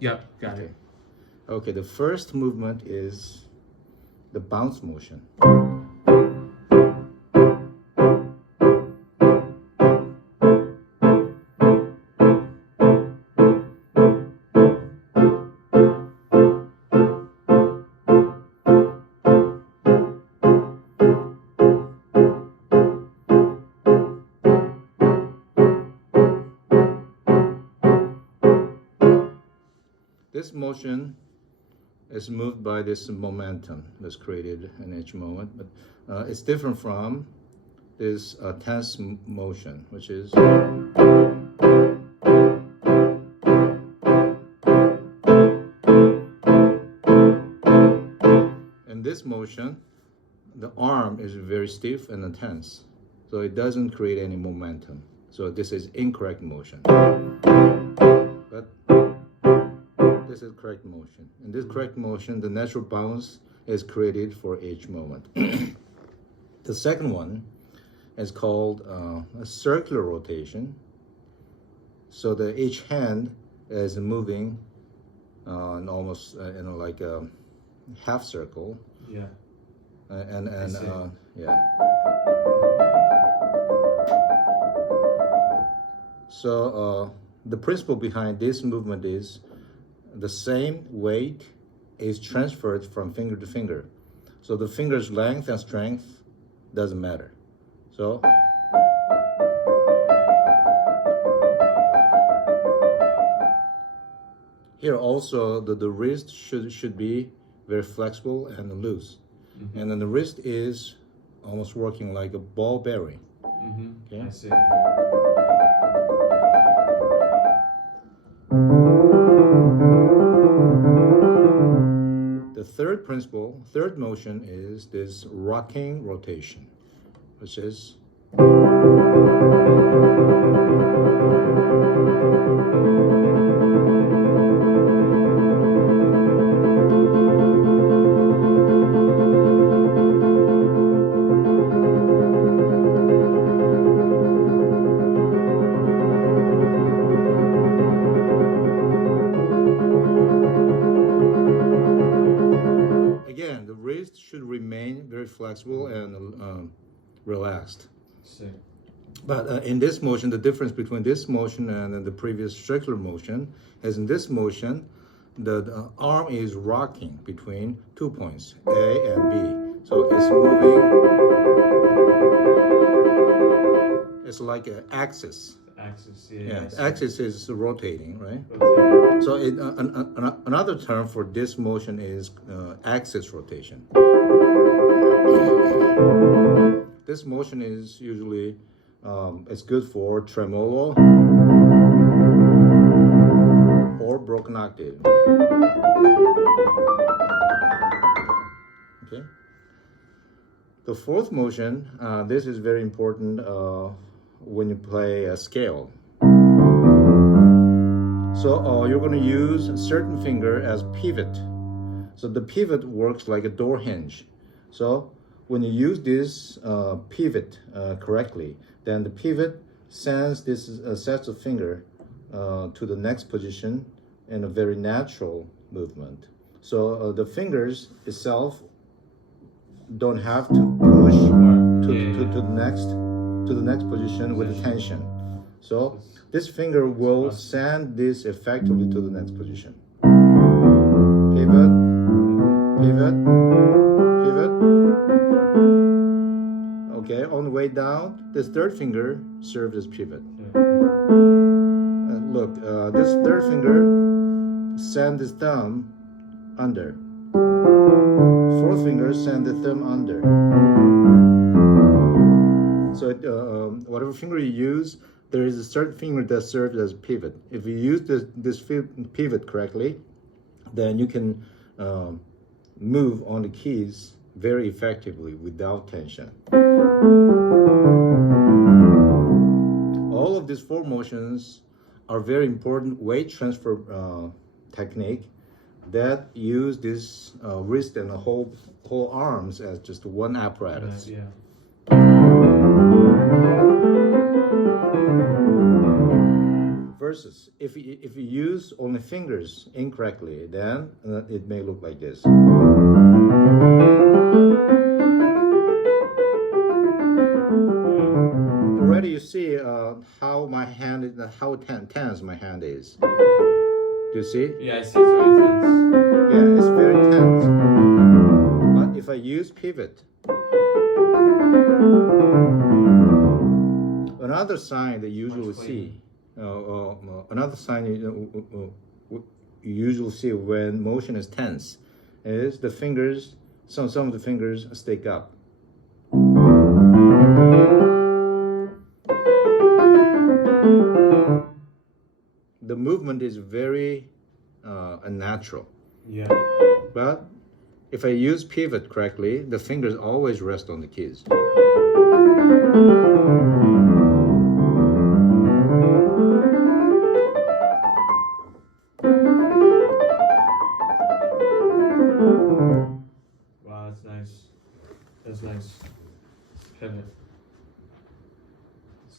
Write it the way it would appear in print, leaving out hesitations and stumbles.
Yep, got Okay. it. Okay, the first movement is the bounce motion. This motion is moved by this momentum that's created in each moment, but it's different from this tense motion, which is in this motion, the arm is very stiff and tense, so it doesn't create any momentum. So this is incorrect motion. But this is correct motion. In this correct motion, the natural bounce is created for each moment. The second one is called a circular rotation. So that each hand is moving almost like a half circle. Yeah. And yeah. So the principle behind this movement is the same weight is transferred from finger to finger. So the finger's length and strength doesn't matter. So here also the wrist should be very flexible and loose. Mm-hmm. And then the wrist is almost working like a ball bearing. Mm-hmm. Okay? I see. The third motion is this rocking rotation, which is again, the wrist should remain very flexible and relaxed. See. But in this motion, the difference between this motion and the previous circular motion is in this motion, the arm is rocking between 2 points, A and B. So it's moving, it's like an axis. Axis, Yeah, the axis is rotating, right? Rotating. So another term for this motion is axis rotation. This motion is usually it's good for tremolo or broken octave. Okay. The fourth motion, this is very important when you play a scale. So you're going to use a certain finger as pivot. So the pivot works like a door hinge. So when you use this pivot correctly, then the pivot sends this set of finger to the next position in a very natural movement. So the fingers itself don't have to push to the next position with the tension. So this finger will send this effectively to the next position. Pivot, pivot, pivot. Okay, on the way down, this third finger serves as pivot. Look, this third finger send this thumb under. Fourth finger send the thumb under. So whatever finger you use, there is a certain finger that serves as pivot. If you use this pivot correctly, then you can move on the keys very effectively without tension. All of these four motions are very important weight transfer technique that use this wrist and the whole arms as just one apparatus. Yeah. versus if you use only fingers incorrectly, then it may look like this. Already you see how my hand is, how tense my hand is. Do you see? Yeah, I see. It's very tense. Yeah, it's very tense. But if I use pivot, another sign that you usually see, another sign you usually see when motion is tense is the fingers. Some of the fingers stick up. The movement is very unnatural. Yeah. But if I use pivot correctly, the fingers always rest on the keys. Wow, that's nice. That's nice. Pivot.